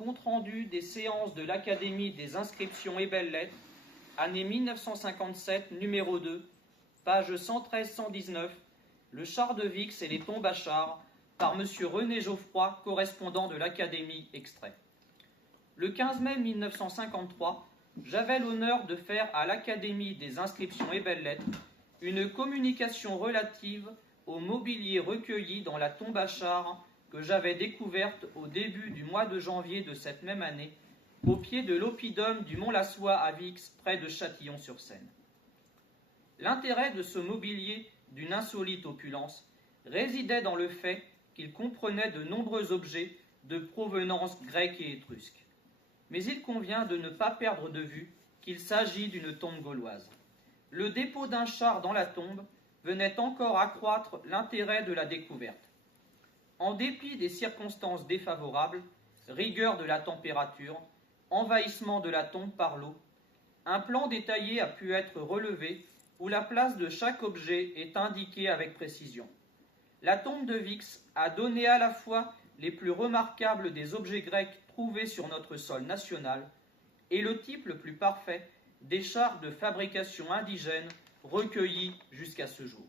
compte-rendu des séances de l'Académie des inscriptions et belles-lettres, année 1957, numéro 2, page 113-119, le char de Vix et les tombes à char, par M. René Geoffroy, correspondant de l'Académie, extrait. Le 15 mai 1953, j'avais l'honneur de faire à l'Académie des inscriptions et belles-lettres une communication relative au mobilier recueilli dans la tombe à char que j'avais découverte au début du mois de janvier de cette même année, au pied de l'oppidum du Mont-Lassois à Vix, près de Châtillon-sur-Seine. L'intérêt de ce mobilier d'une insolite opulence résidait dans le fait qu'il comprenait de nombreux objets de provenance grecque et étrusque. Mais il convient de ne pas perdre de vue qu'il s'agit d'une tombe gauloise. Le dépôt d'un char dans la tombe venait encore accroître l'intérêt de la découverte. En dépit des circonstances défavorables, rigueur de la température, envahissement de la tombe par l'eau, un plan détaillé a pu être relevé où la place de chaque objet est indiquée avec précision. La tombe de Vix a donné à la fois les plus remarquables des objets grecs trouvés sur notre sol national et le type le plus parfait des chars de fabrication indigène recueillis jusqu'à ce jour.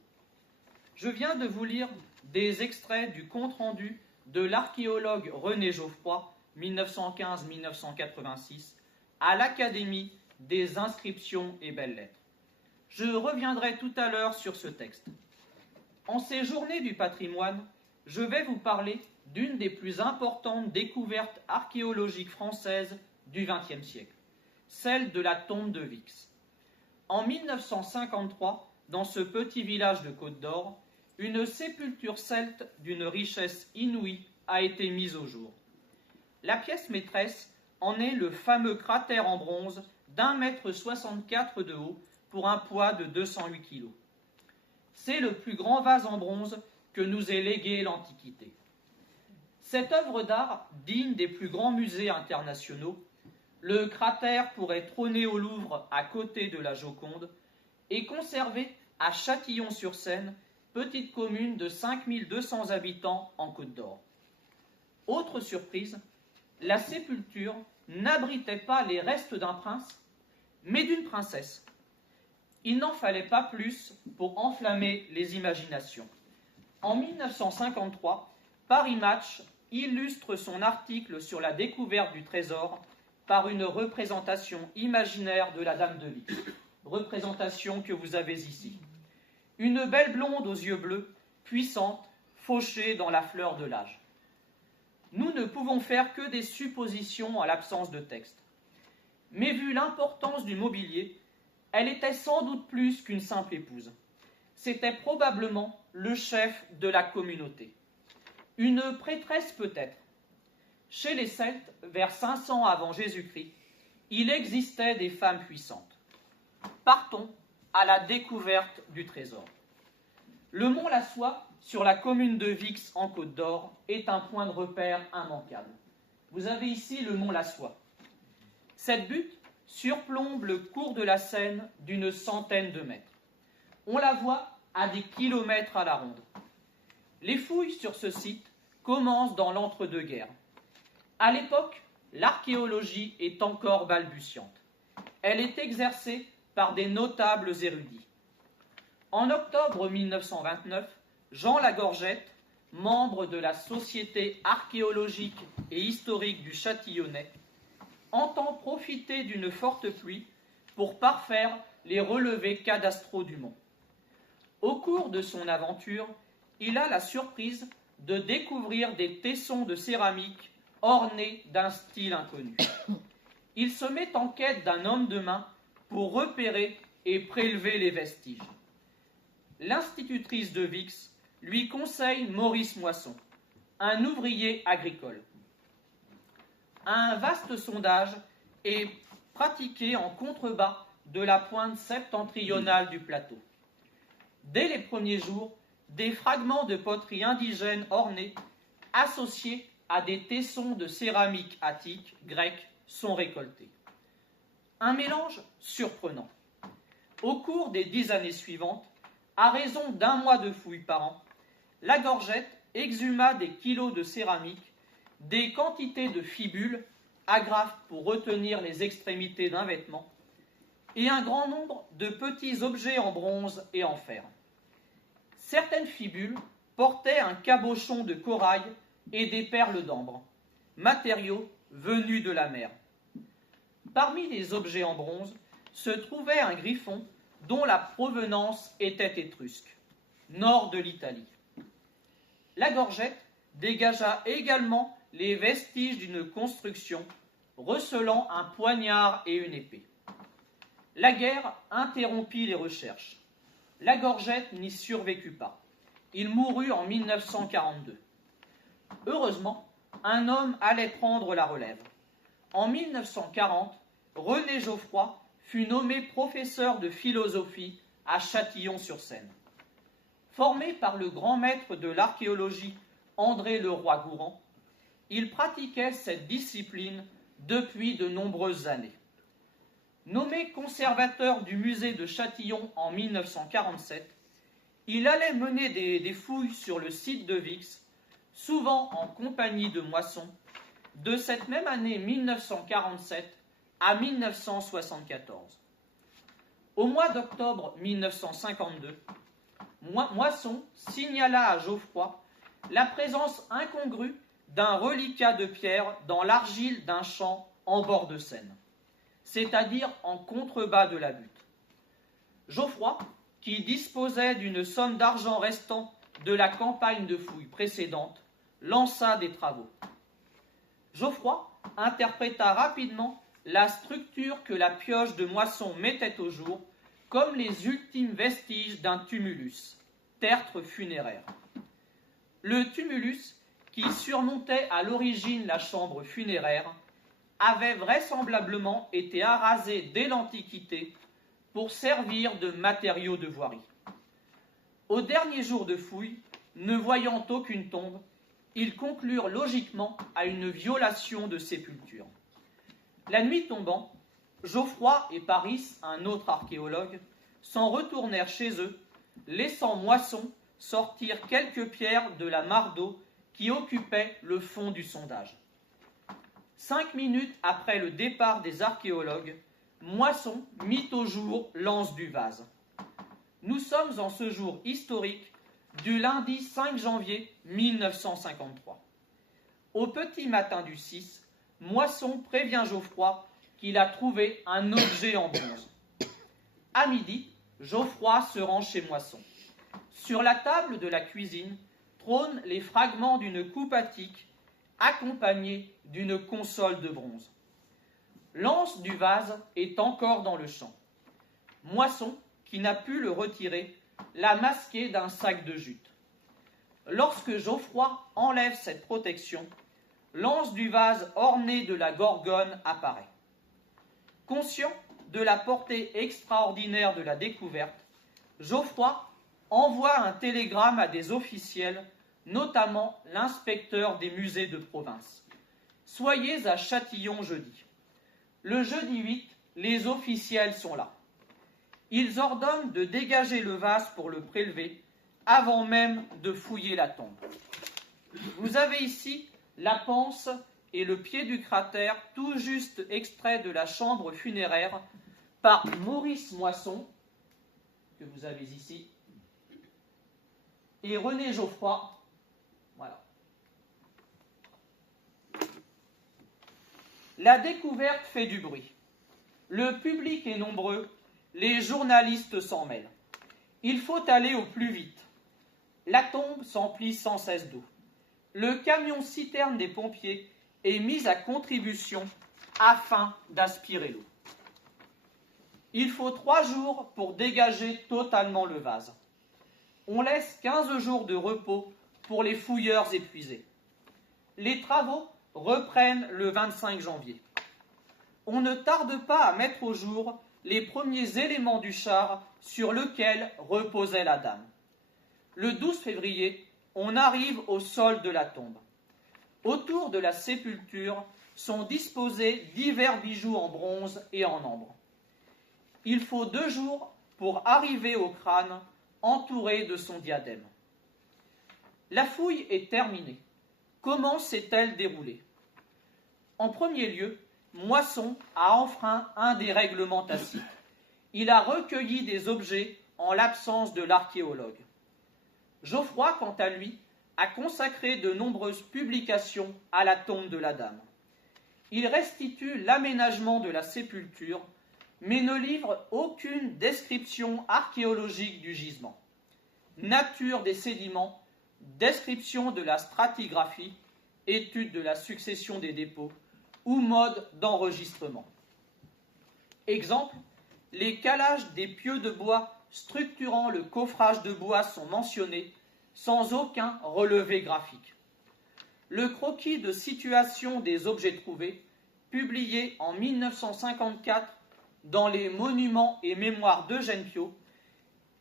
Je viens de vous lire des extraits du compte-rendu de l'archéologue René Geoffroy, 1915-1986, à l'Académie des inscriptions et belles-lettres. Je reviendrai tout à l'heure sur ce texte. En ces journées du patrimoine, je vais vous parler d'une des plus importantes découvertes archéologiques françaises du XXe siècle, celle de la tombe de Vix. En 1953, dans ce petit village de Côte-d'Or, une sépulture celte d'une richesse inouïe a été mise au jour. La pièce maîtresse en est le fameux cratère en bronze d'1,64 m de haut pour un poids de 208 kg. C'est le plus grand vase en bronze que nous ait légué l'Antiquité. Cette œuvre d'art, digne des plus grands musées internationaux, le cratère pourrait trôner au Louvre à côté de la Joconde, est conservé à Châtillon-sur-Seine, petite commune de 5200 habitants en Côte d'Or. Autre surprise, la sépulture n'abritait pas les restes d'un prince, mais d'une princesse. Il n'en fallait pas plus pour enflammer les imaginations. En 1953, Paris Match illustre son article sur la découverte du trésor par une représentation imaginaire de la Dame de Vix, représentation que vous avez ici. Une belle blonde aux yeux bleus, puissante, fauchée dans la fleur de l'âge. Nous ne pouvons faire que des suppositions en l'absence de texte. Mais vu l'importance du mobilier, elle était sans doute plus qu'une simple épouse. C'était probablement le chef de la communauté. Une prêtresse peut-être. Chez les Celtes, vers 500 avant Jésus-Christ, il existait des femmes puissantes. Partons à la découverte du trésor. Le Mont-Lassois, sur la commune de Vix en Côte d'Or, est un point de repère immanquable. Vous avez ici le Mont-Lassois. Cette butte surplombe le cours de la Seine d'une centaine de mètres. On la voit à des kilomètres à la ronde. Les fouilles sur ce site commencent dans l'entre-deux-guerres. À l'époque, l'archéologie est encore balbutiante. Elle est exercée par des notables érudits. En octobre 1929, Jean Lagorgette, membre de la Société archéologique et historique du Châtillonnais, entend profiter d'une forte pluie pour parfaire les relevés cadastraux du mont. Au cours de son aventure, il a la surprise de découvrir des tessons de céramique ornés d'un style inconnu. Il se met en quête d'un homme de main pour repérer et prélever les vestiges. L'institutrice de Vix lui conseille Maurice Moisson, un ouvrier agricole. Un vaste sondage est pratiqué en contrebas de la pointe septentrionale du plateau. Dès les premiers jours, des fragments de poterie indigène ornés, associés à des tessons de céramique attique, grecque, sont récoltés. Un mélange surprenant. Au cours des 10 années suivantes, à raison d'1 mois de fouilles par an, Lagorgette exhuma des kilos de céramique, des quantités de fibules agrafes pour retenir les extrémités d'un vêtement, et un grand nombre de petits objets en bronze et en fer. Certaines fibules portaient un cabochon de corail et des perles d'ambre, matériaux venus de la mer. Parmi les objets en bronze se trouvait un griffon dont la provenance était étrusque, nord de l'Italie. La gorgette dégagea également les vestiges d'une construction recelant un poignard et une épée. La guerre interrompit les recherches. La gorgette n'y survécut pas. Il mourut en 1942. Heureusement, un homme allait prendre la relève. En 1940, René Geoffroy fut nommé professeur de philosophie à Châtillon-sur-Seine. Formé par le grand maître de l'archéologie André Leroi-Gourhan, il pratiquait cette discipline depuis de nombreuses années. Nommé conservateur du musée de Châtillon en 1947, il allait mener des fouilles sur le site de Vix, souvent en compagnie de Moisson, de cette même année 1947 à 1974. Au mois d'octobre 1952, Moisson signala à Geoffroy la présence incongrue d'un reliquat de pierre dans l'argile d'un champ en bord de Seine, c'est-à-dire en contrebas de la butte. Geoffroy, qui disposait d'une somme d'argent restant de la campagne de fouilles précédente, lança des travaux. Geoffroy interpréta rapidement la structure que la pioche de Moisson mettait au jour comme les ultimes vestiges d'un tumulus, tertre funéraire. Le tumulus, qui surmontait à l'origine la chambre funéraire, avait vraisemblablement été arasé dès l'Antiquité pour servir de matériau de voirie. Au dernier jour de fouilles, ne voyant aucune tombe, ils conclurent logiquement à une violation de sépulture. La nuit tombant, Geoffroy et Paris, un autre archéologue, s'en retournèrent chez eux, laissant Moisson sortir quelques pierres de la mare d'eau qui occupait le fond du sondage. 5 minutes après le départ des archéologues, Moisson mit au jour l'anse du vase. Nous sommes en ce jour historique du lundi 5 janvier 1953. Au petit matin du 6, Moisson prévient Geoffroy qu'il a trouvé un objet en bronze. À midi, Geoffroy se rend chez Moisson. Sur la table de la cuisine trônent les fragments d'une coupe attique accompagnée d'une console de bronze. L'anse du vase est encore dans le champ. Moisson, qui n'a pu le retirer, l'a masqué d'un sac de jute. Lorsque Geoffroy enlève cette protection, l'anse du vase orné de la gorgone apparaît. Conscient de la portée extraordinaire de la découverte, Geoffroy envoie un télégramme à des officiels, notamment l'inspecteur des musées de province. « Soyez à Châtillon jeudi. » Le jeudi 8, les officiels sont là. Ils ordonnent de dégager le vase pour le prélever, avant même de fouiller la tombe. Vous avez ici la panse et le pied du cratère, tout juste extrait de la chambre funéraire par Maurice Moisson, que vous avez ici, et René Geoffroy. Voilà. La découverte fait du bruit. Le public est nombreux, les journalistes s'en mêlent. Il faut aller au plus vite. La tombe s'emplit sans cesse d'eau. Le camion-citerne des pompiers est mis à contribution afin d'aspirer l'eau. Il faut 3 jours pour dégager totalement le vase. On laisse 15 jours de repos pour les fouilleurs épuisés. Les travaux reprennent le 25 janvier. On ne tarde pas à mettre au jour les premiers éléments du char sur lequel reposait la dame. Le 12 février, on arrive au sol de la tombe. Autour de la sépulture sont disposés divers bijoux en bronze et en ambre. Il faut 2 jours pour arriver au crâne entouré de son diadème. La fouille est terminée. Comment s'est-elle déroulée ? En premier lieu, Moisson a enfreint un des règlements tacites. Il a recueilli des objets en l'absence de l'archéologue. Geoffroy, quant à lui, a consacré de nombreuses publications à la tombe de la dame. Il restitue l'aménagement de la sépulture, mais ne livre aucune description archéologique du gisement. Nature des sédiments, description de la stratigraphie, étude de la succession des dépôts ou mode d'enregistrement. Exemple, les calages des pieux de bois structurant le coffrage de bois sont mentionnés sans aucun relevé graphique. Le croquis de situation des objets trouvés, publié en 1954 dans les Monuments et Mémoires d'Eugène Piot,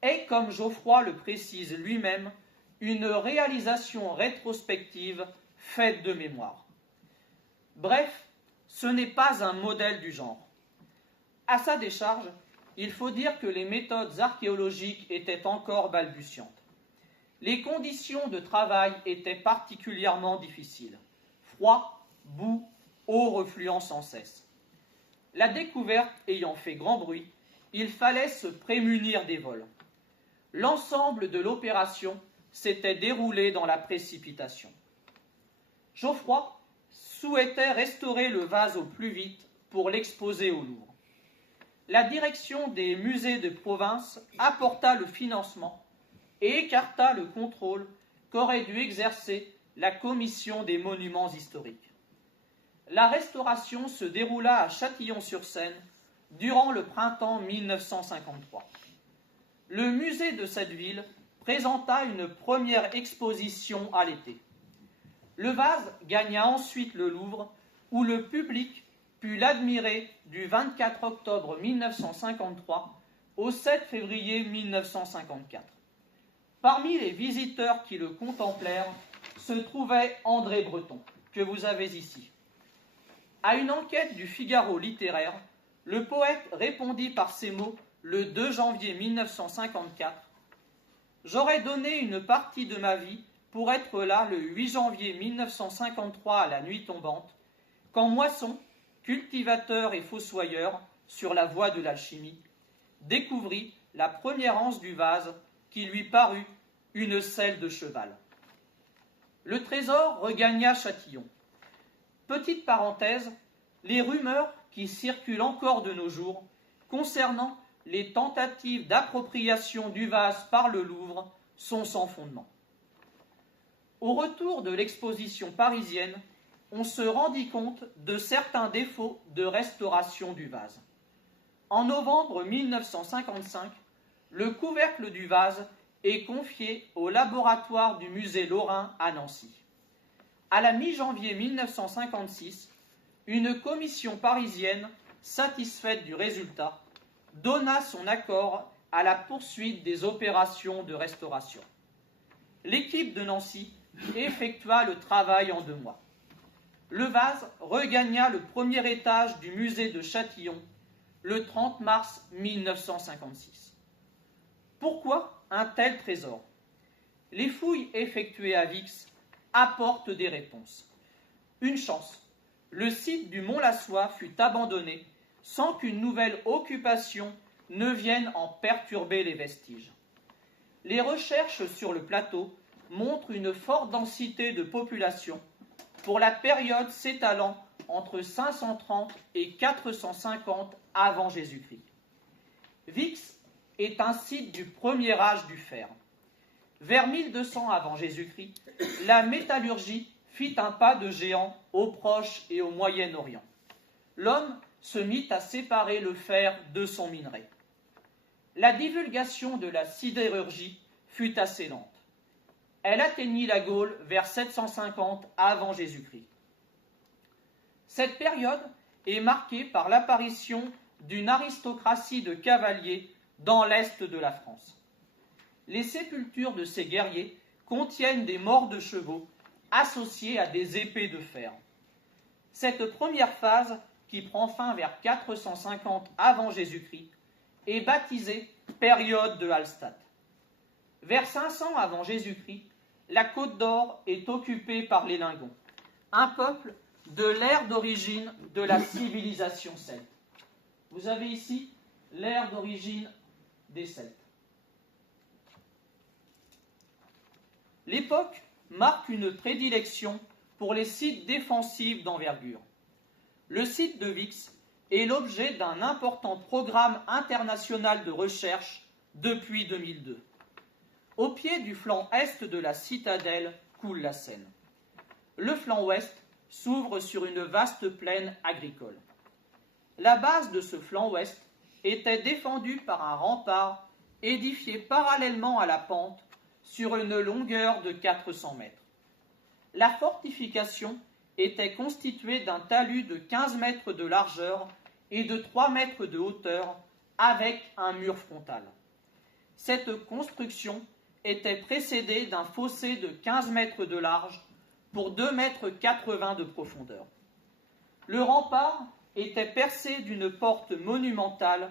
est, comme Geoffroy le précise lui-même, une réalisation rétrospective faite de mémoire. Bref, ce n'est pas un modèle du genre. À sa décharge, il faut dire que les méthodes archéologiques étaient encore balbutiantes. Les conditions de travail étaient particulièrement difficiles. Froid, boue, eau refluant sans cesse. La découverte ayant fait grand bruit, il fallait se prémunir des vols. L'ensemble de l'opération s'était déroulé dans la précipitation. Geoffroy souhaitait restaurer le vase au plus vite pour l'exposer au Louvre. La direction des musées de province apporta le financement et écarta le contrôle qu'aurait dû exercer la commission des monuments historiques. La restauration se déroula à Châtillon-sur-Seine durant le printemps 1953. Le musée de cette ville présenta une première exposition à l'été. Le vase gagna ensuite le Louvre, où le public put l'admirer du 24 octobre 1953 au 7 février 1954. Parmi les visiteurs qui le contemplèrent se trouvait André Breton, que vous avez ici. À une enquête du Figaro littéraire, le poète répondit par ces mots le 2 janvier 1954 « J'aurais donné une partie de ma vie pour être là le 8 janvier 1953 à la nuit tombante, quand Moisson, cultivateur et fossoyeur sur la voie de l'alchimie, découvrit la première anse du vase qui lui parut une selle de cheval. Le trésor regagna Châtillon. Petite parenthèse, les rumeurs qui circulent encore de nos jours concernant les tentatives d'appropriation du vase par le Louvre sont sans fondement. Au retour de l'exposition parisienne, on se rendit compte de certains défauts de restauration du vase. En novembre 1955, le couvercle du vase est confié au laboratoire du musée Lorrain à Nancy. À la mi-janvier 1956, une commission parisienne, satisfaite du résultat, donna son accord à la poursuite des opérations de restauration. L'équipe de Nancy effectua le travail en 2 mois. Le vase regagna le premier étage du musée de Châtillon le 30 mars 1956. Pourquoi un tel trésor? Les fouilles effectuées à Vix apportent des réponses. Une chance, le site du Mont-Lassois fut abandonné sans qu'une nouvelle occupation ne vienne en perturber les vestiges. Les recherches sur le plateau montrent une forte densité de population pour la période s'étalant entre 530 et 450 avant Jésus-Christ. Vix est un site du premier âge du fer. Vers 1200 avant Jésus-Christ, la métallurgie fit un pas de géant au Proche et au Moyen-Orient. L'homme se mit à séparer le fer de son minerai. La divulgation de la sidérurgie fut assez lente. Elle atteignit la Gaule vers 750 avant Jésus-Christ. Cette période est marquée par l'apparition d'une aristocratie de cavaliers dans l'est de la France. Les sépultures de ces guerriers contiennent des morts de chevaux associés à des épées de fer. Cette première phase, qui prend fin vers 450 avant Jésus-Christ, est baptisée période de Hallstatt. Vers 500 avant Jésus-Christ, la Côte d'Or est occupée par les Lingons, un peuple de l'ère d'origine de la civilisation celte. Vous avez ici l'ère d'origine des Celtes. L'époque marque une prédilection pour les sites défensifs d'envergure. Le site de Vix est l'objet d'un important programme international de recherche depuis 2002. Au pied du flanc est de la citadelle coule la Seine. Le flanc ouest s'ouvre sur une vaste plaine agricole. La base de ce flanc ouest était défendue par un rempart édifié parallèlement à la pente sur une longueur de 400 mètres. La fortification était constituée d'un talus de 15 mètres de largeur et de 3 mètres de hauteur avec un mur frontal. Cette construction était précédée d'un fossé de 15 mètres de large pour 2,80 mètres de profondeur. Le rempart était percé d'une porte monumentale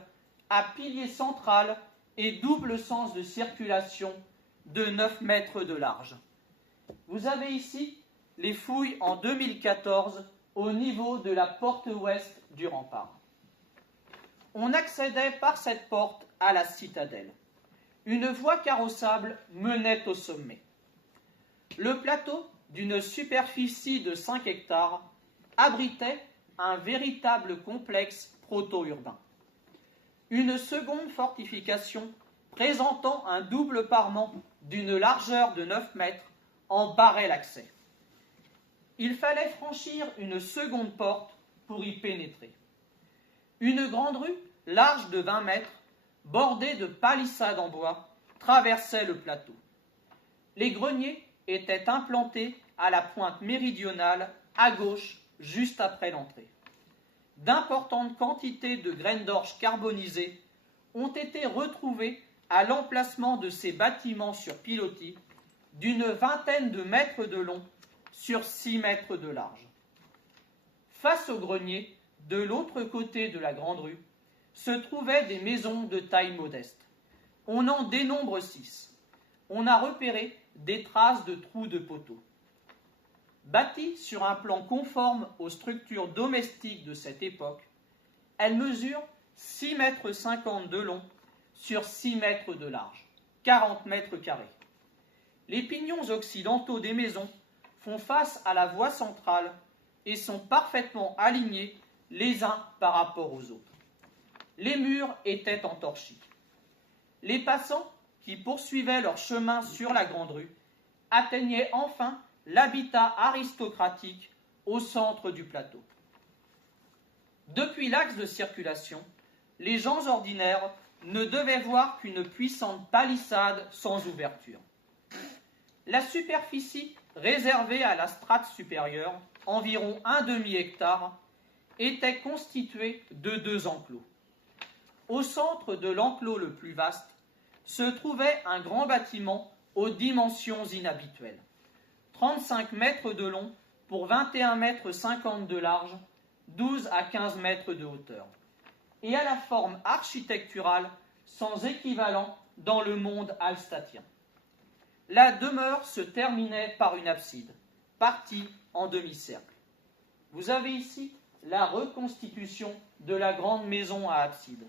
à pilier central et double sens de circulation de 9 mètres de large. Vous avez ici les fouilles en 2014 au niveau de la porte ouest du rempart. On accédait par cette porte à la citadelle. Une voie carrossable menait au sommet. Le plateau, d'une superficie de 5 hectares, abritait un véritable complexe proto-urbain. Une seconde fortification, présentant un double parement d'une largeur de 9 mètres, en barrait l'accès. Il fallait franchir une seconde porte pour y pénétrer. Une grande rue, large de 20 mètres, bordée de palissades en bois, traversait le plateau. Les greniers étaient implantés à la pointe méridionale, à gauche, juste après l'entrée. D'importantes quantités de graines d'orge carbonisées ont été retrouvées à l'emplacement de ces bâtiments sur pilotis d'une vingtaine de mètres de long sur 6 mètres de large. Face au grenier, de l'autre côté de la grande rue, se trouvaient des maisons de taille modeste. On en dénombre 6. On a repéré des traces de trous de poteaux. Bâtie sur un plan conforme aux structures domestiques de cette époque, elle mesure 6,50 mètres de long sur 6 mètres de large, 40 mètres carrés. Les pignons occidentaux des maisons font face à la voie centrale et sont parfaitement alignés les uns par rapport aux autres. Les murs étaient en torchis. Les passants, qui poursuivaient leur chemin sur la grande rue, atteignaient enfin l'habitat aristocratique au centre du plateau. Depuis l'axe de circulation, les gens ordinaires ne devaient voir qu'une puissante palissade sans ouverture. La superficie réservée à la strate supérieure, environ un demi-hectare, était constituée de 2 enclos. Au centre de l'enclos le plus vaste se trouvait un grand bâtiment aux dimensions inhabituelles. 35 mètres de long pour 21,50 mètres de large, 12 à 15 mètres de hauteur, et à la forme architecturale sans équivalent dans le monde alstatien. La demeure se terminait par une abside, partie en demi-cercle. Vous avez ici la reconstitution de la grande maison à abside.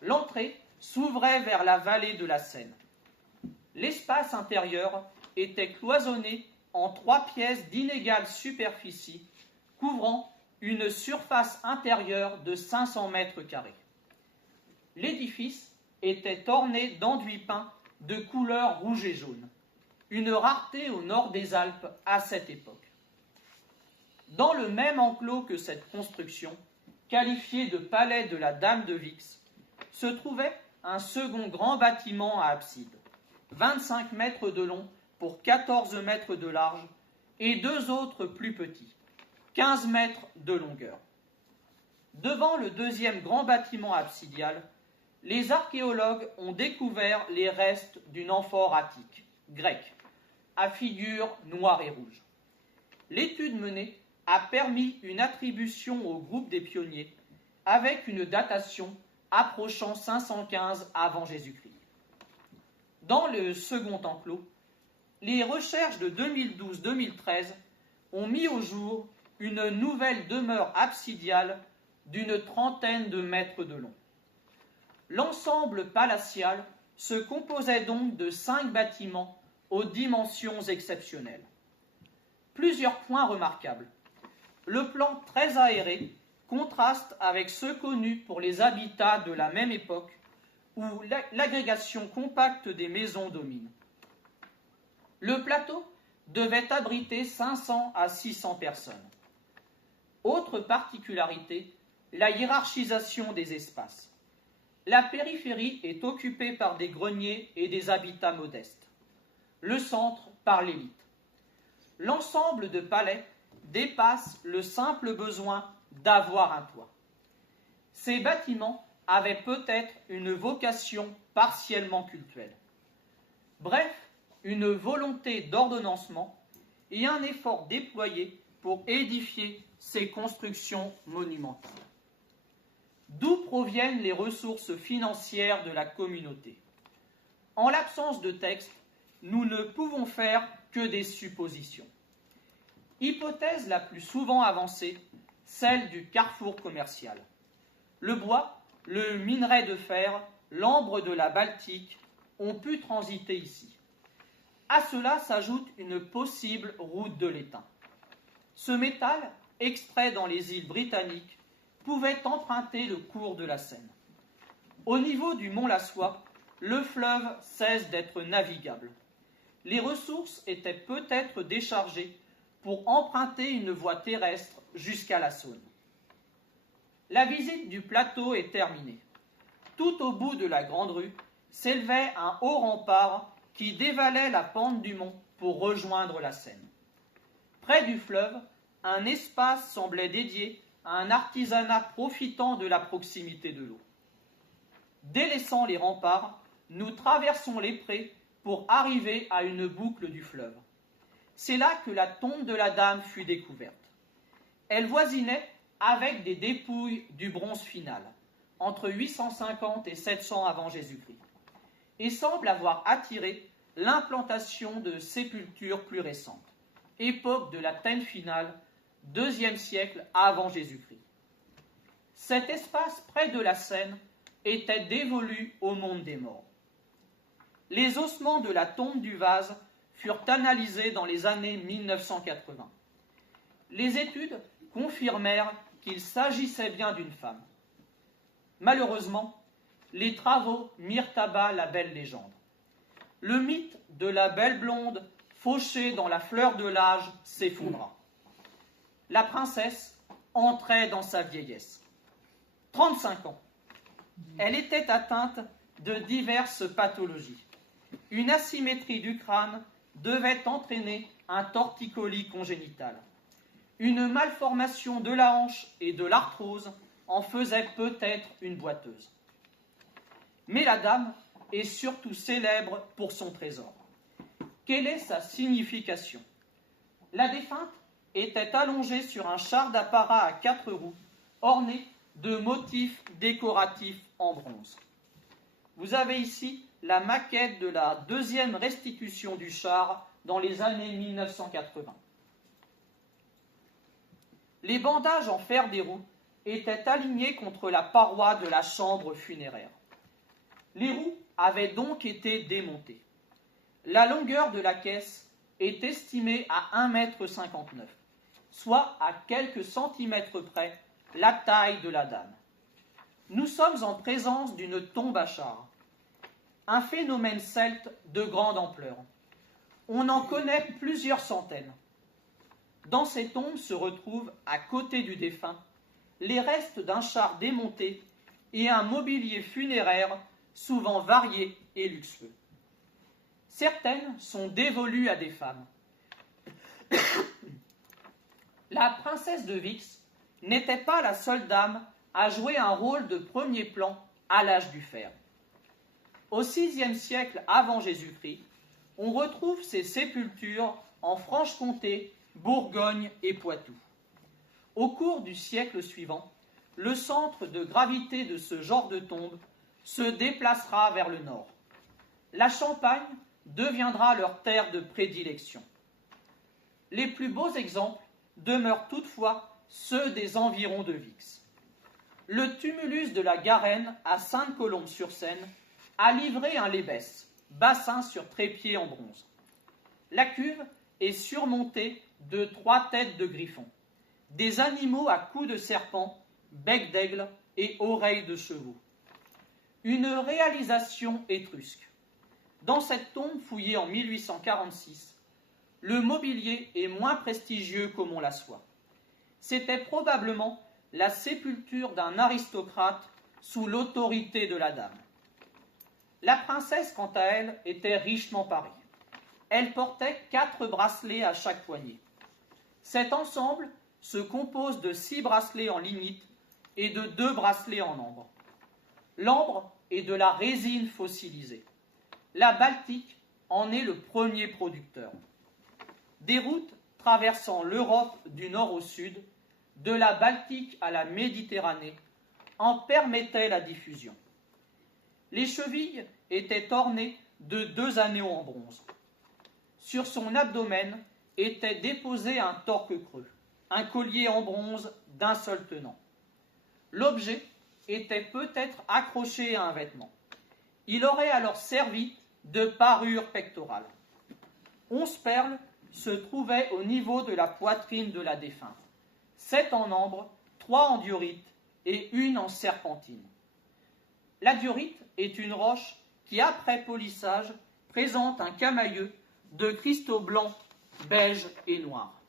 L'entrée s'ouvrait vers la vallée de la Seine. L'espace intérieur était cloisonné en 3 pièces d'inégale superficie, couvrant une surface intérieure de 500 mètres carrés. L'édifice était orné d'enduits peints de couleur rouge et jaune, une rareté au nord des Alpes à cette époque. Dans le même enclos que cette construction, qualifié de palais de la Dame de Vix, se trouvait un second grand bâtiment à abside, 25 mètres de long pour 14 mètres de large, et 2 autres plus petits, 15 mètres de longueur. Devant le deuxième grand bâtiment absidial, les archéologues ont découvert les restes d'une amphore attique, grecque, à figure noire et rouge. L'étude menée a permis une attribution au groupe des pionniers avec une datation approchant 515 avant Jésus-Christ. Dans le second enclos, les recherches de 2012-2013 ont mis au jour une nouvelle demeure absidiale d'une trentaine de mètres de long. L'ensemble palatial se composait donc de 5 bâtiments aux dimensions exceptionnelles. Plusieurs points remarquables. Le plan très aéré contraste avec ceux connus pour les habitats de la même époque, où l'agrégation compacte des maisons domine. Le plateau devait abriter 500 à 600 personnes. Autre particularité, la hiérarchisation des espaces. La périphérie est occupée par des greniers et des habitats modestes. Le centre par l'élite. L'ensemble de palais dépasse le simple besoin d'avoir un toit. Ces bâtiments avaient peut-être une vocation partiellement cultuelle. Bref, une volonté d'ordonnancement et un effort déployé pour édifier ces constructions monumentales. D'où proviennent les ressources financières de la communauté? En l'absence de texte, nous ne pouvons faire que des suppositions. Hypothèse la plus souvent avancée, celle du carrefour commercial. Le bois, le minerai de fer, l'ambre de la Baltique ont pu transiter ici. À cela s'ajoute une possible route de l'étain. Ce métal, extrait dans les îles britanniques, pouvait emprunter le cours de la Seine. Au niveau du mont Lassois, le fleuve cesse d'être navigable. Les ressources étaient peut-être déchargées pour emprunter une voie terrestre jusqu'à la Saône. La visite du plateau est terminée. Tout au bout de la grande rue s'élevait un haut rempart qui dévalait la pente du mont pour rejoindre la Seine. Près du fleuve, un espace semblait dédié à un artisanat profitant de la proximité de l'eau. Délaissant les remparts, nous traversons les prés pour arriver à une boucle du fleuve. C'est là que la tombe de la dame fut découverte. Elle voisinait avec des dépouilles du bronze final, entre 850 et 700 avant Jésus-Christ, et semble avoir attiré l'implantation de sépultures plus récentes, époque de la Taine finale, 2e siècle avant Jésus-Christ. Cet espace près de la Seine était dévolu au monde des morts. Les ossements de la tombe du Vase furent analysés dans les années 1980. Les études confirmèrent qu'il s'agissait bien d'une femme. Malheureusement, les travaux mirent à bas la belle légende. Le mythe de la belle blonde fauchée dans la fleur de l'âge s'effondra. La princesse entrait dans sa vieillesse. 35 ans. Elle était atteinte de diverses pathologies. Une asymétrie du crâne devait entraîner un torticolis congénital. Une malformation de la hanche et de l'arthrose en faisait peut-être une boiteuse. Mais la dame est surtout célèbre pour son trésor. Quelle est sa signification? La défunte était allongée sur un char d'apparat à 4 roues, orné de motifs décoratifs en bronze. Vous avez ici la maquette de la 2e restitution du char dans les années 1980. Les bandages en fer des roues étaient alignés contre la paroi de la chambre funéraire. Les roues avaient donc été démontées. La longueur de la caisse est estimée à 1,59 m, soit à quelques centimètres près la taille de la dame. Nous sommes en présence d'une tombe à char, un phénomène celte de grande ampleur. On en connaît plusieurs centaines. Dans ces tombes se retrouvent, à côté du défunt, les restes d'un char démonté et un mobilier funéraire souvent varié et luxueux. Certaines sont dévolues à des femmes. La princesse de Vix n'était pas la seule dame à jouer un rôle de premier plan à l'âge du fer. Au VIe siècle avant Jésus-Christ, on retrouve ces sépultures en Franche-Comté, Bourgogne et Poitou. Au cours du siècle suivant, le centre de gravité de ce genre de tombe se déplacera vers le nord. La Champagne deviendra leur terre de prédilection. Les plus beaux exemples demeurent toutefois ceux des environs de Vix. Le tumulus de la Garenne à Sainte-Colombe-sur-Seine a livré un lébès, bassin sur trépied en bronze. La cuve est surmontée de 3 têtes de griffons, des animaux à cou de serpent, bec d'aigle et oreilles de chevaux. Une réalisation étrusque. Dans cette tombe fouillée en 1846, le mobilier est moins prestigieux qu'au Mont-Lassois. C'était probablement la sépulture d'un aristocrate sous l'autorité de la dame. La princesse, quant à elle, était richement parée. Elle portait 4 bracelets à chaque poignet. Cet ensemble se compose de 6 bracelets en lignite et de 2 bracelets en ambre. L'ambre est de la résine fossilisée. La Baltique en est le premier producteur. Des routes traversant l'Europe du nord au sud, de la Baltique à la Méditerranée, en permettaient la diffusion. Les chevilles étaient ornées de 2 anneaux en bronze. Sur son abdomen était déposé un torque creux, un collier en bronze d'un seul tenant. L'objet était peut-être accroché à un vêtement. Il aurait alors servi de parure pectorale. 11 perles se trouvaient au niveau de la poitrine de la défunte, 7 en ambre, 3 en diorite et 1 en serpentine. La diorite est une roche qui, après polissage, présente un camailleux de cristaux blancs, beige et noirs.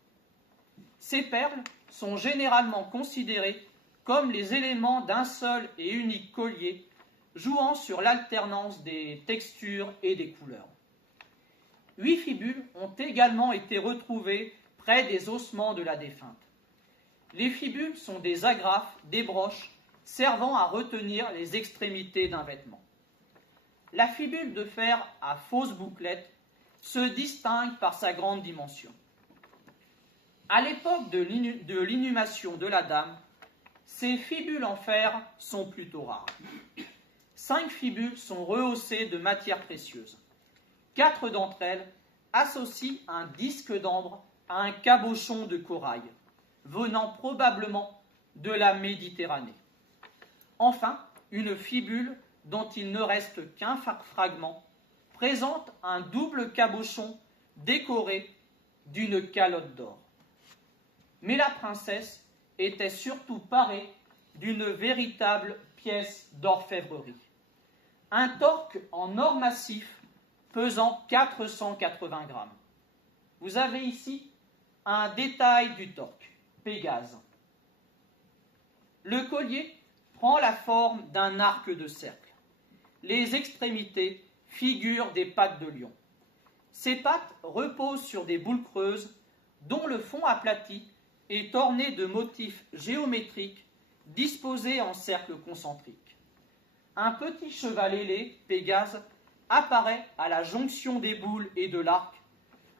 Ces perles sont généralement considérées comme les éléments d'un seul et unique collier, jouant sur l'alternance des textures et des couleurs. 8 fibules ont également été retrouvées près des ossements de la défunte. Les fibules sont des agrafes, des broches, servant à retenir les extrémités d'un vêtement. La fibule de fer à fausse bouclette se distingue par sa grande dimension. À l'époque de l'inhumation de la dame, ces fibules en fer sont plutôt rares. 5 fibules sont rehaussées de matières précieuses. 4 d'entre elles associent un disque d'ambre à un cabochon de corail, venant probablement de la Méditerranée. Enfin, une fibule dont il ne reste qu'un fragment présente un double cabochon décoré d'une calotte d'or. Mais la princesse était surtout parée d'une véritable pièce d'orfèvrerie. Un torque en or massif pesant 480 grammes. Vous avez ici un détail du torque, Pégase. Le collier prend la forme d'un arc de cercle. Les extrémités figurent des pattes de lion. Ces pattes reposent sur des boules creuses dont le fond aplati est orné de motifs géométriques disposés en cercles concentriques. Un petit cheval ailé, Pégase, apparaît à la jonction des boules et de l'arc,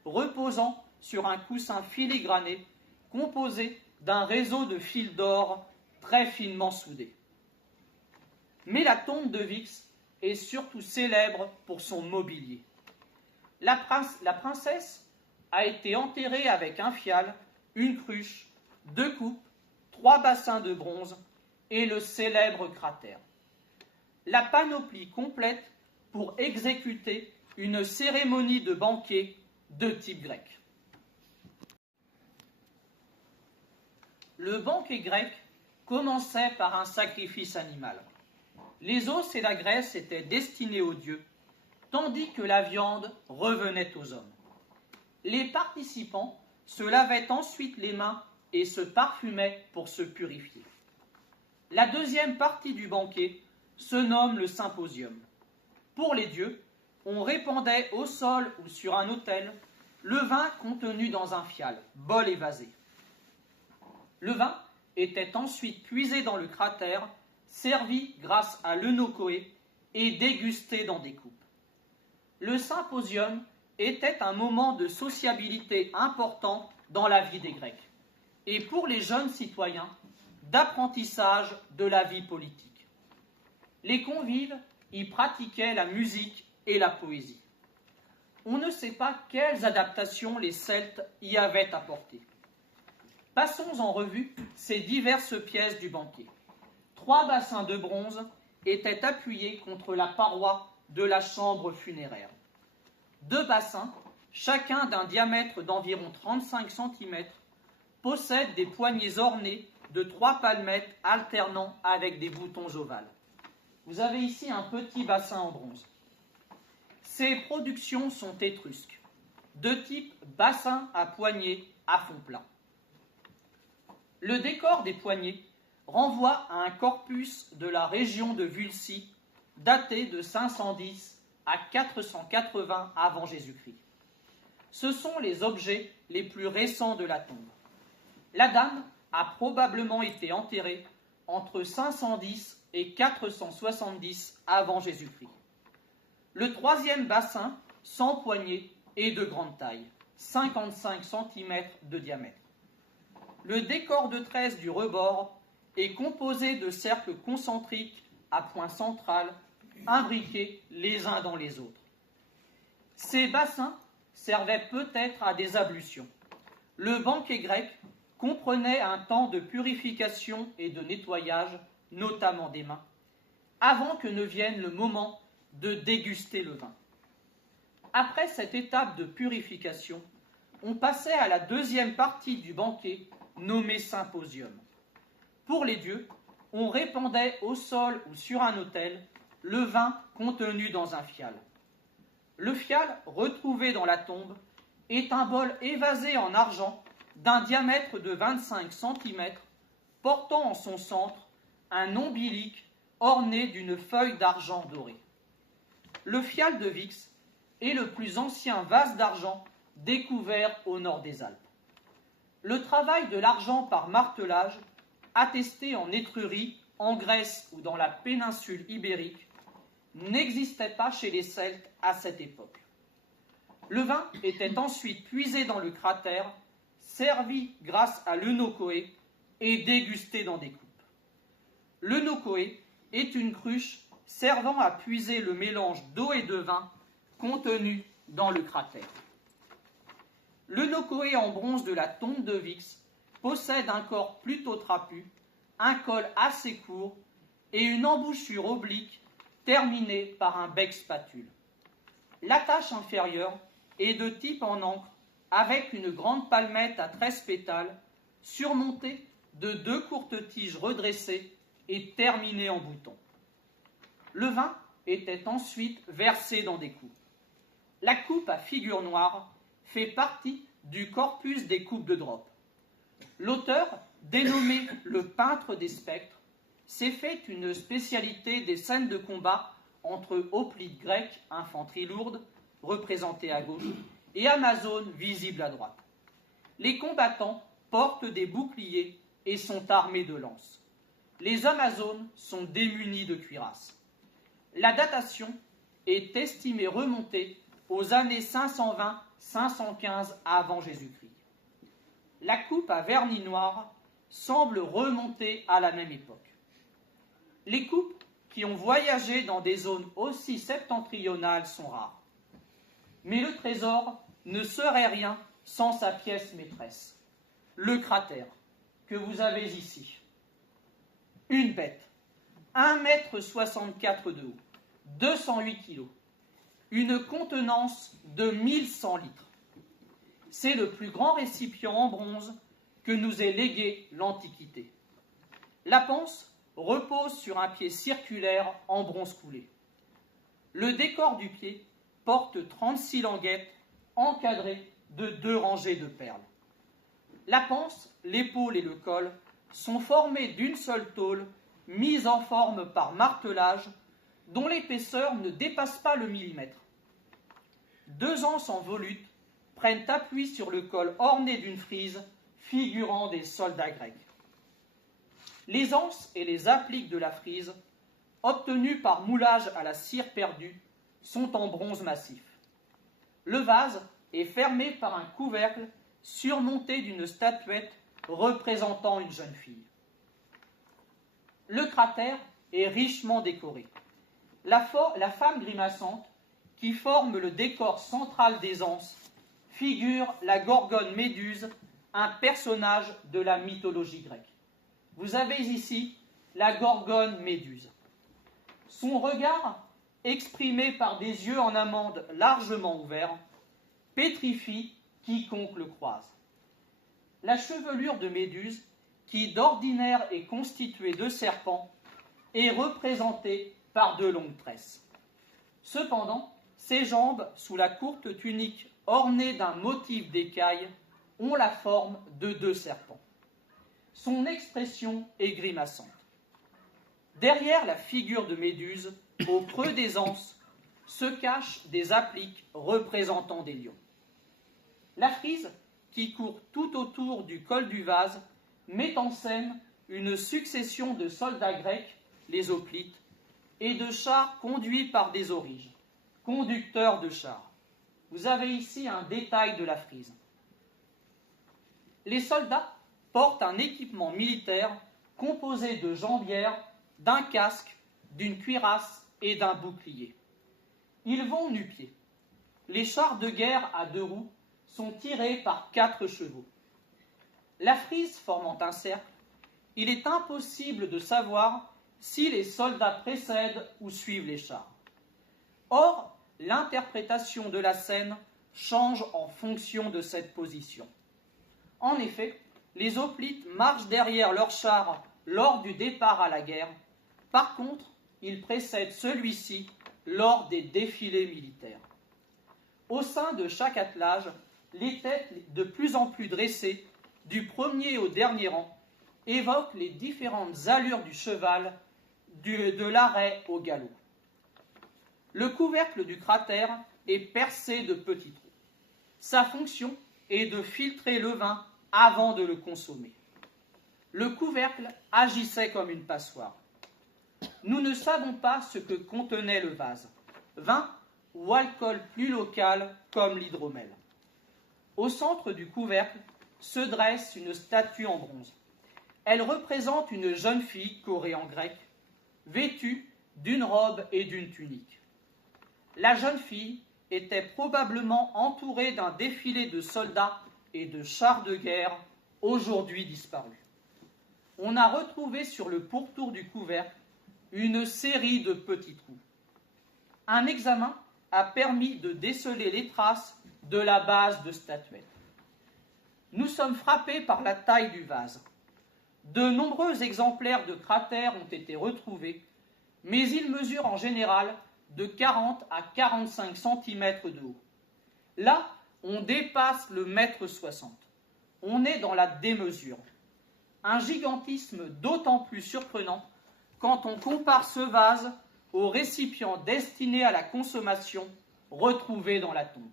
reposant sur un coussin filigrané composé d'un réseau de fils d'or très finement soudés. Mais la tombe de Vix est surtout célèbre pour son mobilier. La princesse a été enterrée avec un fial, une cruche, 2 coupes, 3 bassins de bronze et le célèbre cratère. La panoplie complète pour exécuter une cérémonie de banquet de type grec. Le banquet grec commençait par un sacrifice animal. Les os et la graisse étaient destinés aux dieux, tandis que la viande revenait aux hommes. Les participants se lavaient ensuite les mains et se parfumaient pour se purifier. La deuxième partie du banquet se nomme le symposium. Pour les dieux, on répandait au sol ou sur un autel le vin contenu dans un fial, bol évasé. Le vin était ensuite puisé dans le cratère, servi grâce à l'eunochoé et dégusté dans des coupes. Le symposium était un moment de sociabilité important dans la vie des Grecs, et pour les jeunes citoyens, d'apprentissage de la vie politique. Les convives y pratiquaient la musique et la poésie. On ne sait pas quelles adaptations les Celtes y avaient apportées. Passons en revue ces diverses pièces du banquet. 3 bassins de bronze étaient appuyés contre la paroi de la chambre funéraire. 2 bassins, chacun d'un diamètre d'environ 35 cm, possèdent des poignées ornées de 3 palmettes alternant avec des boutons ovales. Vous avez ici un petit bassin en bronze. Ces productions sont étrusques, de type bassin à poignée à fond plat. Le décor des poignées renvoie à un corpus de la région de Vulcie, daté de 510 à 480 avant Jésus-Christ. Ce sont les objets les plus récents de la tombe. La dame a probablement été enterrée entre 510 et 470 avant Jésus-Christ. Le troisième bassin, sans poignée, est de grande taille, 55 cm de diamètre. Le décor de tresse du rebord est composé de cercles concentriques à point central, imbriqués les uns dans les autres. Ces bassins servaient peut-être à des ablutions. Le banquet grec comprenait un temps de purification et de nettoyage, notamment des mains, avant que ne vienne le moment de déguster le vin. Après cette étape de purification, on passait à la deuxième partie du banquet, nommée symposium. Pour les dieux, on répandait au sol ou sur un autel le vin contenu dans un fial. Le fial, retrouvé dans la tombe, est un bol évasé en argent d'un diamètre de 25 cm, portant en son centre un ombilic orné d'une feuille d'argent doré. Le fial de Vix est le plus ancien vase d'argent découvert au nord des Alpes. Le travail de l'argent par martelage, attesté en Étrurie, en Grèce ou dans la péninsule ibérique, n'existait pas chez les Celtes à cette époque. Le vin était ensuite puisé dans le cratère, servi grâce à l'eunokoé et dégusté dans des coupes. L'eunokoé est une cruche servant à puiser le mélange d'eau et de vin contenu dans le cratère. L'eunokoé en bronze de la tombe de Vix possède un corps plutôt trapu, un col assez court et une embouchure oblique terminée par un bec spatule. L'attache inférieure est de type en encre avec une grande palmette à 13 pétales surmontée de 2 courtes tiges redressées et terminées en bouton. Le vin était ensuite versé dans des coupes. La coupe à figure noire fait partie du corpus des coupes de drop. L'auteur, dénommé le peintre des spectres, s'est fait une spécialité des scènes de combat entre hoplites grecs, infanterie lourde, représentée à gauche, et amazones, visibles à droite. Les combattants portent des boucliers et sont armés de lances. Les amazones sont démunis de cuirasses. La datation est estimée remonter aux années 520-515 avant Jésus-Christ. La coupe à vernis noir semble remonter à la même époque. Les coupes qui ont voyagé dans des zones aussi septentrionales sont rares. Mais le trésor ne serait rien sans sa pièce maîtresse, le cratère, que vous avez ici. Une bête, 1,64 m de haut, 208 kg, une contenance de 1100 litres. C'est le plus grand récipient en bronze que nous ait légué l'Antiquité. La panse repose sur un pied circulaire en bronze coulé. Le décor du pied porte 36 languettes encadrées de 2 rangées de perles. La panse, l'épaule et le col sont formés d'une seule tôle mise en forme par martelage dont l'épaisseur ne dépasse pas le millimètre. 2 anses en volute prennent appui sur le col orné d'une frise figurant des soldats grecs. Les anses et les appliques de la frise, obtenues par moulage à la cire perdue, sont en bronze massif. Le vase est fermé par un couvercle surmonté d'une statuette représentant une jeune fille. Le cratère est richement décoré. La femme grimaçante, qui forme le décor central des anses, figure la gorgone Méduse un personnage de la mythologie grecque. Vous avez ici la gorgone Méduse. Son regard, exprimé par des yeux en amande largement ouverts, pétrifie quiconque le croise. La chevelure de Méduse, qui d'ordinaire est constituée de serpents, est représentée par de longues tresses. Cependant, ses jambes, sous la courte tunique ornée d'un motif d'écailles, ont la forme de 2 serpents. Son expression est grimaçante. Derrière la figure de Méduse, au creux des anses, se cachent des appliques représentant des lions. La frise, qui court tout autour du col du vase, met en scène une succession de soldats grecs, les hoplites, et de chars conduits par des auriges, conducteurs de chars. Vous avez ici un détail de la frise. Les soldats portent un équipement militaire composé de jambières, d'un casque, d'une cuirasse et d'un bouclier. Ils vont nu-pieds. Les chars de guerre à 2 roues sont tirés par 4 chevaux. La frise formant un cercle, il est impossible de savoir si les soldats précèdent ou suivent les chars. Or, l'interprétation de la scène change en fonction de cette position. En effet, les hoplites marchent derrière leur char lors du départ à la guerre. Par contre, ils précèdent celui-ci lors des défilés militaires. Au sein de chaque attelage, les têtes de plus en plus dressées, du premier au dernier rang, évoquent les différentes allures du cheval, de l'arrêt au galop. Le couvercle du cratère est percé de petits trous. Sa fonction est de filtrer le vin avant de le consommer. Le couvercle agissait comme une passoire. Nous ne savons pas ce que contenait le vase, vin ou alcool plus local comme l'hydromel. Au centre du couvercle se dresse une statue en bronze. Elle représente une jeune fille chorée en grec, vêtue d'une robe et d'une tunique. La jeune fille était probablement entourée d'un défilé de soldats et de chars de guerre aujourd'hui disparus. On a retrouvé sur le pourtour du couvercle une série de petits trous. Un examen a permis de déceler les traces de la base de statuette. Nous sommes frappés par la taille du vase. De nombreux exemplaires de cratères ont été retrouvés, mais ils mesurent en général de 40 à 45 cm de haut. Là, on dépasse le 1,60 m. On est dans la démesure. Un gigantisme d'autant plus surprenant quand on compare ce vase aux récipients destinés à la consommation retrouvés dans la tombe.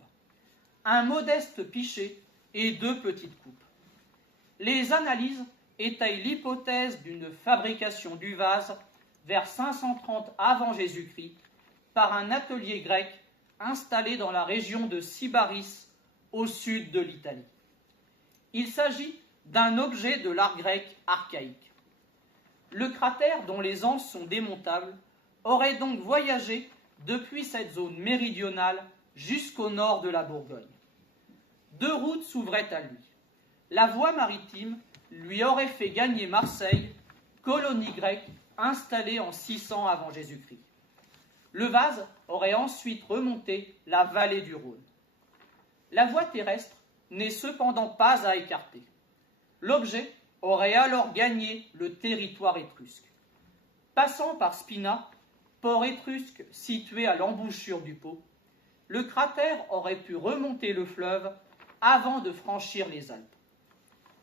Un modeste pichet et 2 petites coupes. Les analyses étayent l'hypothèse d'une fabrication du vase vers 530 avant Jésus-Christ par un atelier grec installé dans la région de Sybaris, au sud de l'Italie. Il s'agit d'un objet de l'art grec archaïque. Le cratère, dont les anses sont démontables, aurait donc voyagé depuis cette zone méridionale jusqu'au nord de la Bourgogne. 2 routes s'ouvraient à lui. La voie maritime lui aurait fait gagner Marseille, colonie grecque installée en 600 avant Jésus-Christ. Le vase aurait ensuite remonté la vallée du Rhône. La voie terrestre n'est cependant pas à écarter. L'objet aurait alors gagné le territoire étrusque. Passant par Spina, port étrusque situé à l'embouchure du Pô, le cratère aurait pu remonter le fleuve avant de franchir les Alpes.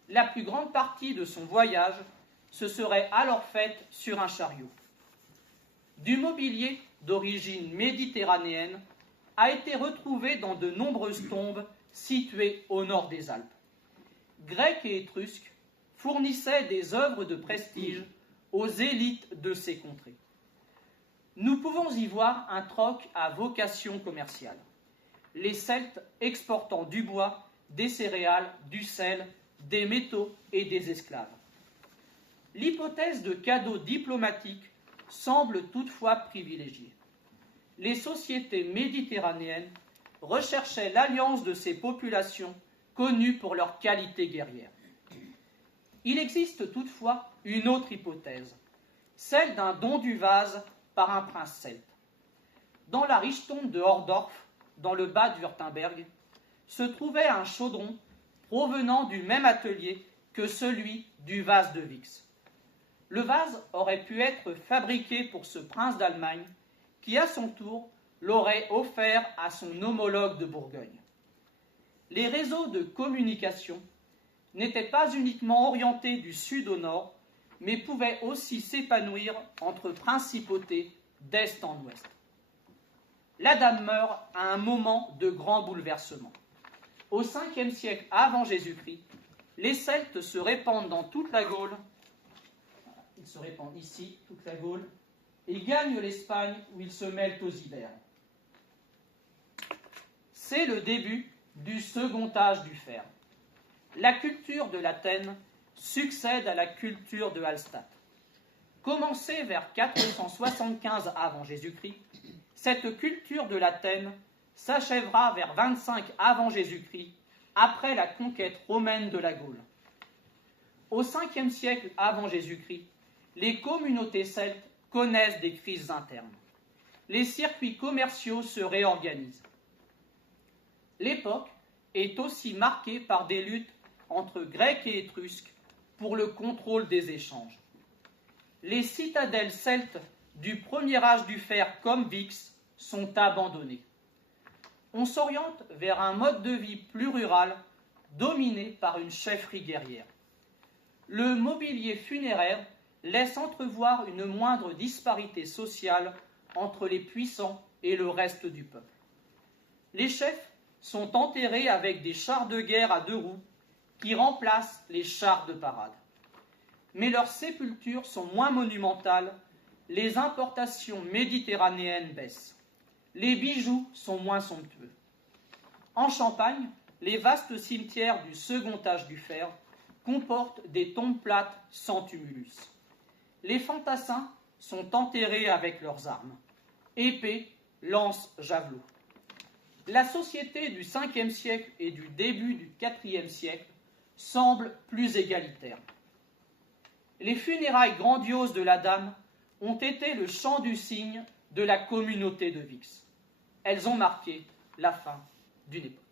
La plus grande partie de son voyage se serait alors faite sur un chariot. Du mobilier d'origine méditerranéenne a été retrouvé dans de nombreuses tombes situées au nord des Alpes. Grecs et Étrusques fournissaient des œuvres de prestige aux élites de ces contrées. Nous pouvons y voir un troc à vocation commerciale. Les Celtes exportant du bois, des céréales, du sel, des métaux et des esclaves. L'hypothèse de cadeaux diplomatiques semble toutefois privilégiée. Les sociétés méditerranéennes recherchaient l'alliance de ces populations connus pour leur qualité guerrière. Il existe toutefois une autre hypothèse, celle d'un don du vase par un prince celte. Dans la richetombe de Hordorf, dans le bas du Wurtemberg, se trouvait un chaudron provenant du même atelier que celui du vase de Vix. Le vase aurait pu être fabriqué pour ce prince d'Allemagne qui, à son tour, l'aurait offert à son homologue de Bourgogne. Les réseaux de communication n'étaient pas uniquement orientés du sud au nord, mais pouvaient aussi s'épanouir entre principautés d'est en ouest. La Dame meurt à un moment de grand bouleversement. Au 5e siècle avant Jésus-Christ, les Celtes se répandent dans toute la Gaule. Ils se répandent ici, toute la Gaule, et gagnent l'Espagne où ils se mêlent aux Ibères. C'est le début du second âge du fer. La culture de l'Athènes succède à la culture de Hallstatt. Commencée vers 475 avant Jésus-Christ, cette culture de l'Athènes s'achèvera vers 25 avant Jésus-Christ, après la conquête romaine de la Gaule. Au 5e siècle avant Jésus-Christ, les communautés celtes connaissent des crises internes. Les circuits commerciaux se réorganisent. L'époque est aussi marquée par des luttes entre Grecs et Étrusques pour le contrôle des échanges. Les citadelles celtes du premier âge du fer comme Vix sont abandonnées. On s'oriente vers un mode de vie plus rural dominé par une chefferie guerrière. Le mobilier funéraire laisse entrevoir une moindre disparité sociale entre les puissants et le reste du peuple. Les chefs sont enterrés avec des chars de guerre à 2 roues qui remplacent les chars de parade. Mais leurs sépultures sont moins monumentales, les importations méditerranéennes baissent. Les bijoux sont moins somptueux. En Champagne, les vastes cimetières du second âge du fer comportent des tombes plates sans tumulus. Les fantassins sont enterrés avec leurs armes, épées, lances, javelots. La société du 5e siècle et du début du 4e siècle semble plus égalitaire. Les funérailles grandioses de la Dame ont été le chant du cygne de la communauté de Vix. Elles ont marqué la fin d'une époque.